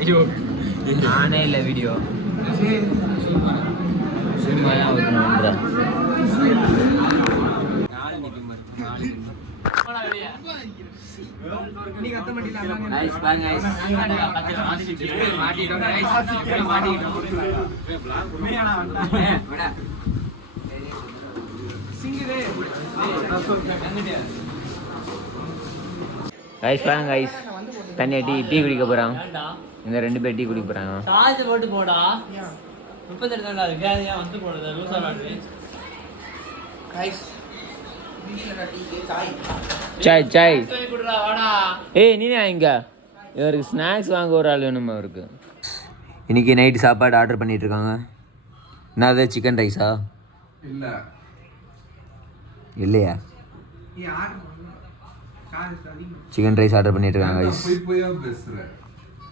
ஐயோ நானே இல்லை வீடியோ சும்மா தான் தனியா டீ குடிக்க போறான். இந்த 2 பேர் டீ குடிக்க போறாங்க. சார்ஜ் போட்டு போடா. 38 தான்டா இருக்கு. ஏன் வந்து போடுறது லூசா வாடி. गाइस चाय चाय குடுடா வாடா. ஏய் நீ எங்க? இவருக்கு ஸ்நாக்ஸ் வாங்க ஒரு ஆள் வேணுமா இருக்கு. இன்னைக்கு நைட் சாப்பாடு ஆர்டர் பண்ணிட்டு இருக்காங்க. என்னது சிக்கன் ரைஸா? இல்ல இல்லையா? சிக்கன் ரைஸ் ஆர்டர் பண்ணிட்டு இருக்காங்க गाइस. போய் பேசுறேன்.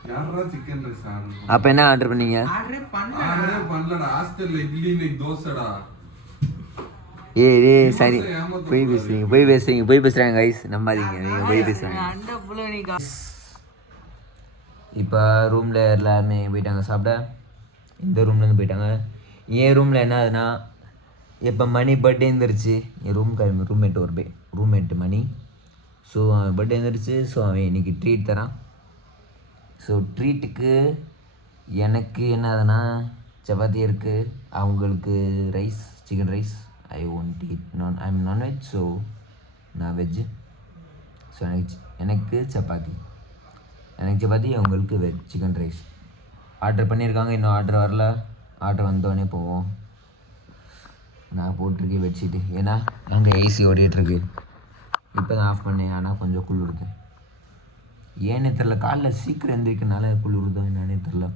யாரா சிக்கன் ரைஸ் ஆர்டர்? அப்ப என்ன ஆர்டர் பண்ணீங்க? ஆர்டரே பண்ணலடா. ஹாஸ்டல்ல இட்லி நீ தோசைடா. ஏய் சரி போய் பேசுறாங்க गाइस. நம்பாதீங்க, நீங்க போய் பேசுறாங்க. அண்ட புள்ள நீ இப்போ ரூம்ல எல்லாரும் போயிட்டாங்க சாப்பிட. இந்த ரூம்ல இருந்து போயிட்டாங்க. என் ரூம்ல என்ன ஆகுதுன்னா, இப்போ மணி பர்த்டே இருந்துருச்சு. என் ரூம்மேட் மணி. ஸோ அவன் பர்த்டே இருந்துருச்சு. ஸோ அவன் இன்னைக்கு ட்ரீட் தரான். ஸோ ட்ரீட்டுக்கு எனக்கு என்ன ஆகுதுன்னா, சப்பாத்தி இருக்குது, அவங்களுக்கு rice, chicken rice. I won't eat I'm non veg. So நான் வெஜ்ஜு. ஸோ எனக்கு சப்பாத்தி அவங்களுக்கு வெஜ் சிக்கன் ரைஸ் ஆர்டர் பண்ணியிருக்காங்க. இன்னும் ஆர்டர் வரல. ஆர்டர் வந்தோடனே போவோம். நான் போட்டிருக்கேன் பெட்ஷீட்டு, ஏன்னா அங்கே ஏசி ஓடிட்டுருக்கு. இப்போ தான் ஆஃப் பண்ணேன், ஆனால் கொஞ்சம் குளிருது. ஏன்னே தெரில, காலைல சீக்கிரம் எழுந்திரிக்கனால குளிருதோ என்னன்னே தெரில.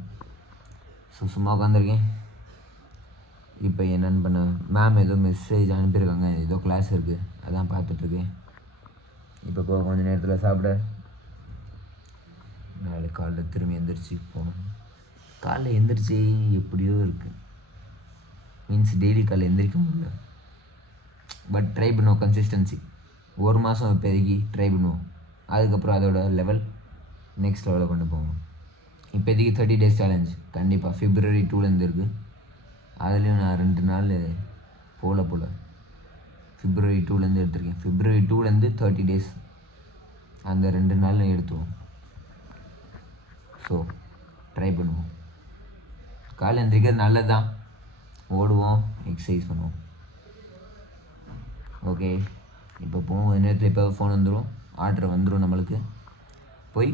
ஸோ சும்மா உட்காந்துருக்கேன். இப்போ என்னென்னு பண்ண, மேம் ஏதோ மெசேஜ் அனுப்பியிருக்காங்க, ஏதோ கிளாஸ் இருக்குது, அதான் பார்த்துட்ருக்கேன். இப்போ கொஞ்சம் நேரத்தில் சாப்பிட நாளைக்கு காலைல திரும்பி எந்திரிச்சு போகணும். காலைல எந்திரிச்சு எப்படியோ இருக்குது. மீன்ஸ் டெய்லி காலைல எந்திரிக்க முடியல. பட் ட்ரை பண்ணுவோம். கன்சிஸ்டன்சி ஒரு மாதம் இப்போதைக்கு ட்ரை பண்ணுவோம். அதுக்கப்புறம் அதோட லெவல் நெக்ஸ்ட் லெவலில் கொண்டு போவோம். இப்போதைக்கு 30 days சேலஞ்ச் கண்டிப்பாக February 2 இருக்குது. அதுலேயும் நான் 2 நாள் போல February 2 எடுத்திருக்கேன். February 2 30 days, அந்த 2 நாள் எடுத்துவோம். ஸோ ட்ரை பண்ணுவோம். காலை எந்திரிக்கிறது நல்லது தான். ஓடுவோம், எக்ஸசைஸ் பண்ணுவோம். ஓகே, இப்போ போவோம். நேரத்தில் இப்போ ஃபோன் வந்துடும், ஆர்டர் வந்துடும். நம்மளுக்கு போய்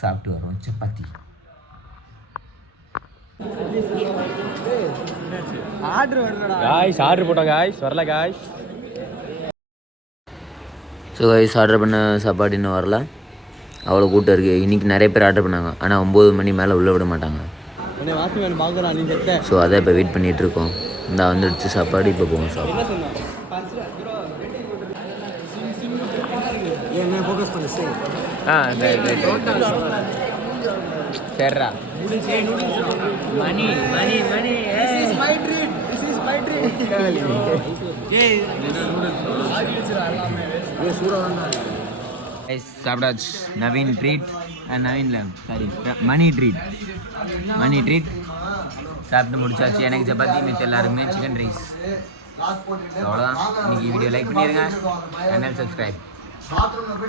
சாப்பிட்டு வரோம் சப்பாத்தி. ஆர்டர் போட்டோம் காய்ஸ், வரல காய்ஸ். ஸோ காய்ஸ், ஆர்டர் பண்ண சாப்பாடு இன்னும் வரல. அவ்வளோ கூட்டம் இருக்குது. இன்றைக்கி நிறைய பேர் ஆர்டர் பண்ணாங்க. ஆனால் 9 மணி மேலே உள்ளே விட மாட்டாங்க. ஸோ அதான் இப்போ வெயிட் பண்ணிகிட்ருக்கோம். இந்த வந்துடுச்சு சாப்பாடு. இப்போ போவோம் சாப்பிட. சரிடா. மணி சாப்பிடாச்சு. நவீன் ட்ரீட், மணி ட்ரீட் சாப்பிட்டு முடிச்சாச்சு. எனக்கு சப்பாத்தி, மிச்சம் எல்லாருக்குமே சிக்கன் ரைஸ். அவ்வளோதான். இன்னைக்கு வீடியோ லைக் பண்ணிடுங்க, சேனல் சப்ஸ்கிரைப்.